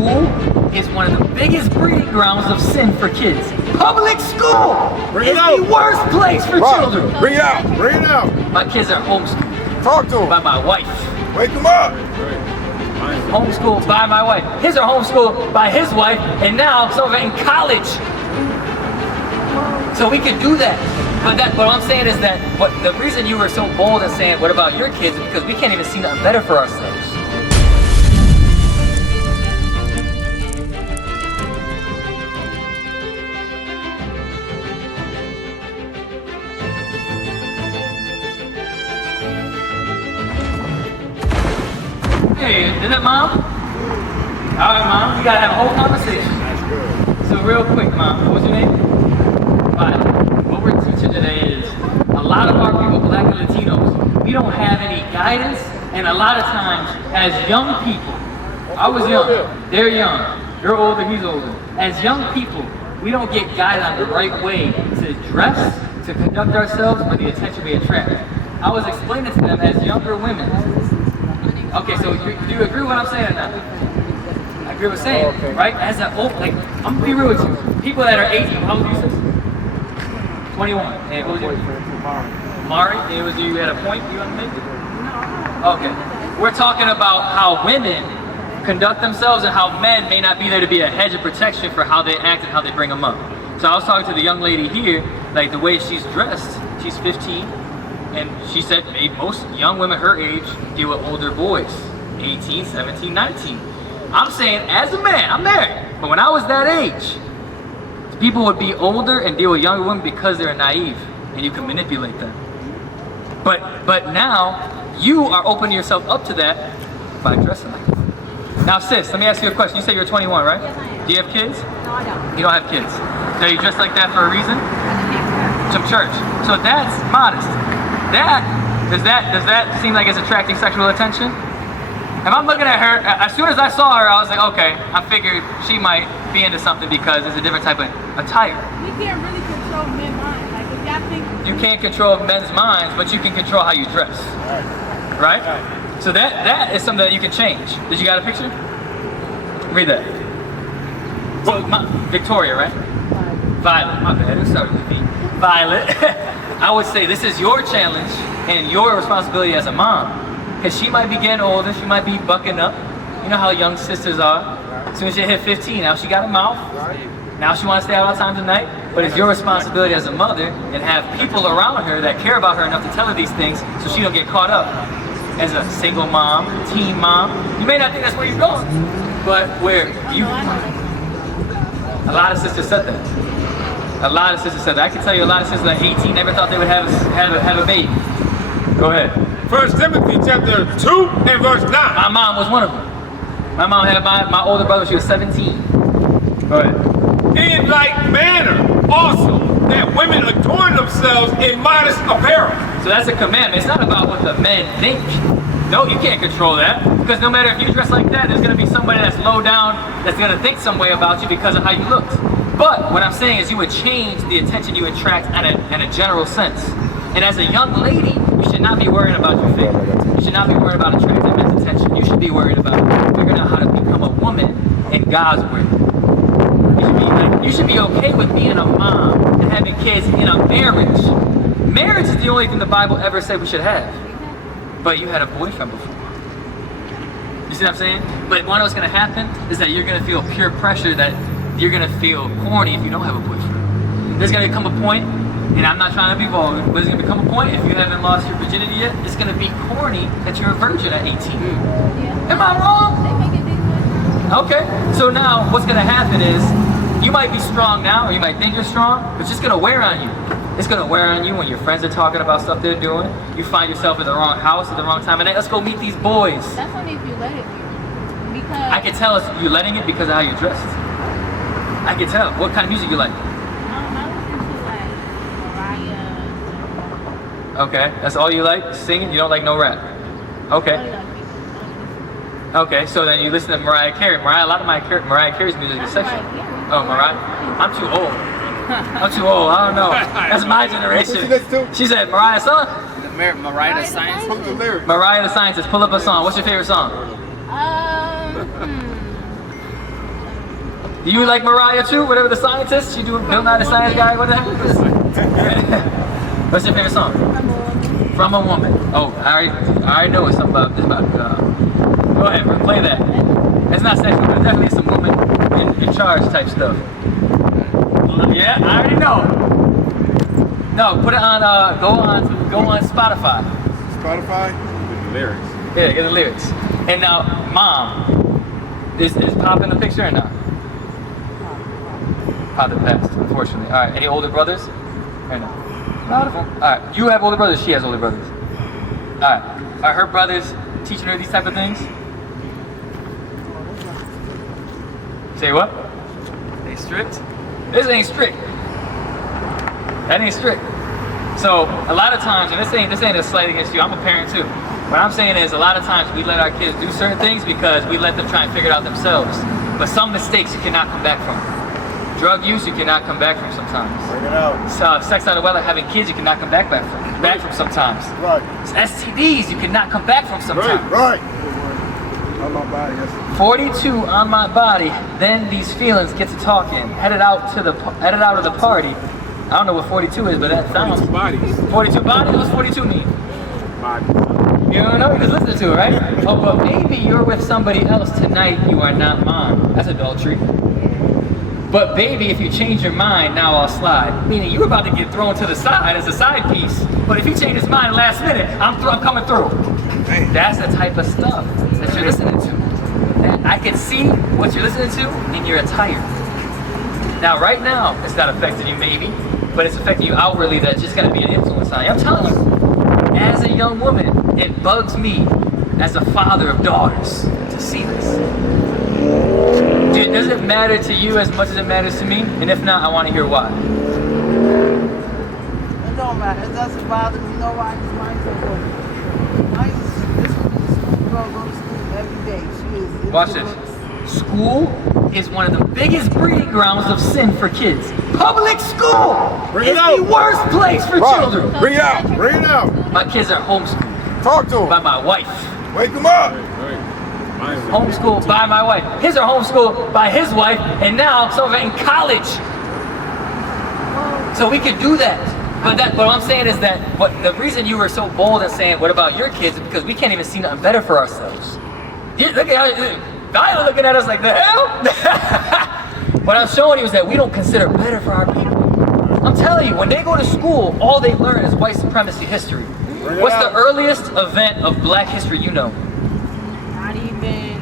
school is one of the biggest breeding grounds of sin for kids. Public school is the worst place for children. Bring it out. Bring it out. My kids are homeschooled. Talk to him. By my wife. Wake him up. Homeschooled by my wife. His are homeschooled by his wife, and now some of it in college. So we can do that. But what I'm saying is that the reason you were so bold in saying, what about your kids, is because we can't even see nothing better for ourselves. Hey, is that Mom? All right, Mom, you gotta have a whole conversation. So real quick, Mom, what was your name? Violet. What we're teaching today is a lot of our people, Black and Latinos, we don't have any guidance, and a lot of times, as young people, I was young, they're young, you're older, he's older. As young people, we don't get guided on the right way to dress, to conduct ourselves, or the attention we attract. I was explaining to them as younger women. Okay, so do you agree with what I'm saying or not? I agree with saying, right? As an old, like, I'm gonna be real with you. People that are 18, how old are you, sis? 21. And what was your Mari? And was you at a point you want to make? No. Okay. We're talking about how women conduct themselves and how men may not be there to be a hedge of protection for how they act and how they bring them up. So I was talking to the young lady here, like the way she's dressed, she's 15. And she said most young women her age deal with older boys, 18, 17, 19. I'm saying, as a man, I'm married, but when I was that age, people would be older and deal with younger women because they're naive, and you can manipulate them. But now, you are opening yourself up to that by dressing like that. Now sis, let me ask you a question. You say you're 21, right? Yes, I am. Do you have kids? No, I don't. You don't have kids. So you dress like that for a reason? Some church. So that's modest. Does that seem like it's attracting sexual attention? If I'm looking at her, as soon as I saw her, I was like, okay, I figured she might be into something because it's a different type of attire. We can't really control men's minds. Like, if y'all think... You can't control men's minds, but you can control how you dress. Right? So that is something that you can change. Did you got a picture? Read that. So, Victoria, right? Violet, my bad, it started with me. Violet. I would say this is your challenge and your responsibility as a mom. Because she might be getting older, she might be bucking up. You know how young sisters are. As soon as she hit 15, now she got a mouth. Now she wants to stay out all times of night. But it's your responsibility as a mother and have people around her that care about her enough to tell her these things so she don't get caught up. As a single mom, teen mom, you may not think that's where you're going, but where you... A lot of sisters said that. A lot of sisters said that. I can tell you a lot of sisters at 18 never thought they would have a baby. Go ahead. 1 Timothy chapter 2 and verse 9. My mom was one of them. My mom had my older brother, she was 17. Go ahead. In like manner also that women adorn themselves in modest apparel. So that's a commandment. It's not about what the men think. No, you can't control that. Because no matter if you dress like that, there's going to be somebody that's low down that's going to think some way about you because of how you looked. But what I'm saying is you would change the attention you attract in a general sense. And as a young lady, you should not be worrying about your figure. You should not be worried about attracting men's attention. You should be worried about figuring out how to become a woman in God's way. You should be okay with being a mom and having kids in a marriage. Marriage is the only thing the Bible ever said we should have. But you had a boyfriend before. You see what I'm saying? But what's going to happen is that you're going to feel peer pressure that you're going to feel corny if you don't have a boyfriend. There's going to come a point, and I'm not trying to be vulgar, but there's going to become a point if you haven't lost your virginity yet, it's going to be corny that you're a virgin at 18. Yeah. Am I wrong? They make it different. Okay, so now what's going to happen is you might be strong now, or you might think you're strong, but it's just going to wear on you. It's going to wear on you when your friends are talking about stuff they're doing. You find yourself in the wrong house at the wrong time, and then let's go meet these boys. That's only if you let it be. Because I can tell you're letting it because of how you're dressed. I can tell. What kind of music you like? I listen to like Mariah. Okay, that's all you like? Singing? You don't like no rap? Okay. Okay, so then you listen to Mariah Carey. A lot of Mariah Carey's music is sexual. Oh, Mariah? I'm too old. I'm too old. I don't know. That's my generation. She said, Mariah song? Mariah the Scientist. Mariah the Scientist. Pull up a song. What's your favorite song? Do you like Mariah too? Whatever the scientist? You do Bill Nye the Science Guy? What the heck? What's your favorite song? From a Woman. Oh, I already know it's something about this. Go ahead, play that. It's not sexual, but definitely some woman in charge type stuff. Yeah, I already know. No, put it on. Go on Spotify. Spotify? The lyrics. Yeah, get the lyrics. And now, Mom, is Pop in the picture or not? Pop passed, unfortunately. All right. Any older brothers? Or no? Not of them. All right. You have older brothers. She has older brothers. All right. Are her brothers teaching her these type of things? Say what? They strict? This ain't strict. That ain't strict. So a lot of times, and this ain't a slight against you. I'm a parent too. What I'm saying is, a lot of times we let our kids do certain things because we let them try and figure it out themselves. But some mistakes you cannot come back from. Drug use you cannot come back from sometimes. Bring it out. Sex out of wedlock, having kids you cannot come back from sometimes. Right. STDs you cannot come back from sometimes. Right. On my body, yes. 42 on my body. Then these feelings get to talking. Headed out of the party. I don't know what 42 is, but that sounds. 42 bodies. 42 bodies? What's 42 mean? Body. You don't know? You just listen to it, right? Oh, but maybe you're with somebody else tonight. You are not mine. That's adultery. But baby, if you change your mind, now I'll slide. Meaning you're about to get thrown to the side as a side piece. But if he changes his mind last minute, I'm coming through. That's the type of stuff that you're listening to. And I can see what you're listening to in your attire. Now, right now, it's not affecting you maybe, but it's affecting you outwardly. That's just going to be an influence on you. I'm telling you, as a young woman, it bugs me as a father of daughters to see this. Dude, does it matter to you as much as it matters to me? And if not, I want to hear why. It don't matter. It doesn't bother me. You know why? Because mine's so good. This one is a school girl, go to school every day. She is. Watch this. School is one of the biggest breeding grounds of sin for kids. Public school is the worst place for children. Bring it out. Bring it out. My kids are homeschooled Talk to by him. my wife. Wake him up. Homeschooled by my wife. His are homeschooled by his wife, and now some of it in college. So we can do that. But what I'm saying is that the reason you were so bold in saying, what about your kids, is because we can't even see nothing better for ourselves. Look at how Viola looking at us like, the hell? What I'm showing you is that we don't consider better for our people. I'm telling you, when they go to school, all they learn is white supremacy history. What's the earliest event of black history you know? Not even.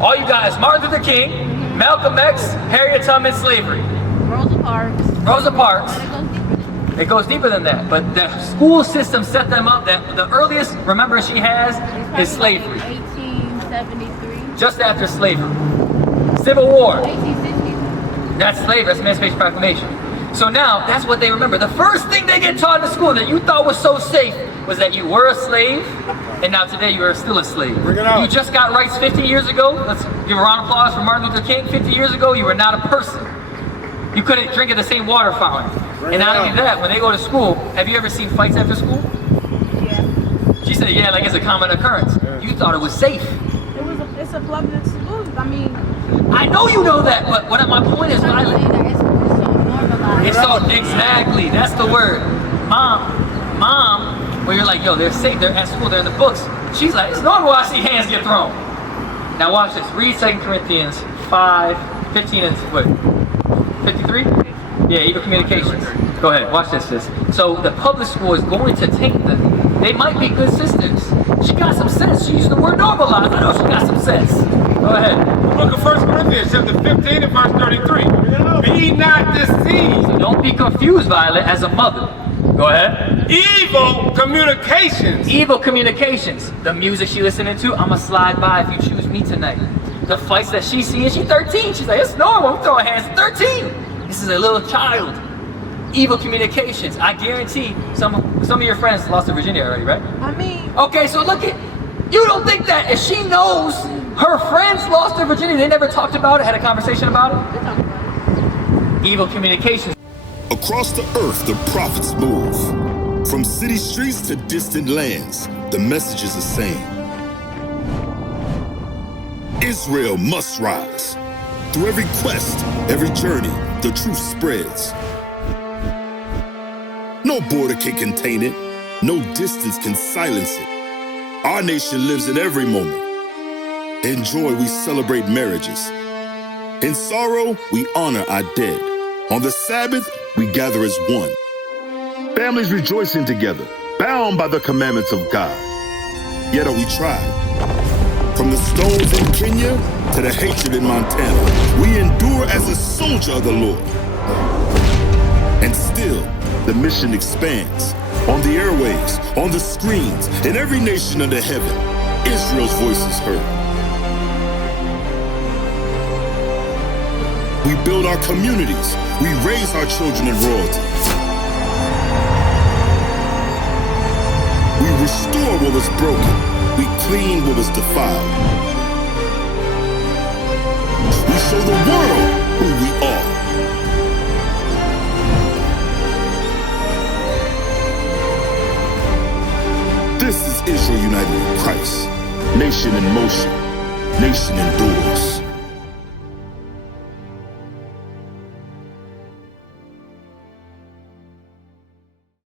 All you got is Martin Luther King, Malcolm X, Harriet Tubman, slavery. Rosa Parks. Rosa Parks. And it goes deeper than that. It goes deeper than that, but the school system set them up that the earliest remembrance she has is slavery. 1873. Just after slavery. Civil War. 1860. That's slavery, that's Emancipation Proclamation. So now, that's what they remember. The first thing they get taught in school that you thought was so safe was that you were a slave, and now today you are still a slave. Bring it out. You just got rights 50 years ago. Let's give a round of applause for Martin Luther King. 50 years ago, you were not a person. You couldn't drink at the same water fountain. And not only that, when they go to school, have you ever seen fights after school? Yeah. She said, yeah, like it's a common occurrence. You thought it was safe. It's a public school. I mean, I know you know that, but my point is I'm saying violent. that it's so normalized. It's so, exactly, that's the word. Mom, where you're like, yo, they're safe, they're at school, they're in the books. She's like, it's normal I see hands get thrown. Now watch this, read 2 Corinthians 5, 15 and, what, 53? Yeah, Evil Communications. Go ahead, watch this, sis. So the public school is going to taint them. They might be good sisters. She got some sense. She used the word normalized. I know she got some sense. Go ahead. Book of 1 Corinthians, chapter 15 and verse 33. Be not deceived. So don't be confused, Violet, as a mother. Go ahead. Evil communications. Evil communications. The music she listening to, I'ma slide by if you choose me tonight. The fights that she's seeing, she's 13. She's like, it's normal, I'm throwing hands at 13. This is a little child. Evil communications. I guarantee some of your friends lost to Virginia already, right? I mean, Okay, so look at, you don't think that if she knows her friends lost to Virginia, they never talked about it, had a conversation about it? we talk about it. Evil communications. Across the earth, the prophets move. From city streets to distant lands, the message is the same. Israel must rise. Through every quest, every journey, the truth spreads. No border can contain it. No distance can silence it. Our nation lives in every moment. In joy, we celebrate marriages. In sorrow, we honor our dead. On the Sabbath, we gather as one. Families rejoicing together, bound by the commandments of God. Yet are we tried. From the stones in Kenya to the hatred in Montana, we endure as a soldier of the Lord. And still, the mission expands. On the airwaves, on the screens, in every nation under heaven, Israel's voice is heard. We build our communities. We raise our children in royalty. We restore what was broken. We clean what was defiled. We show the world who we are. This is Israel united in Christ. Nation in motion. Nation endures.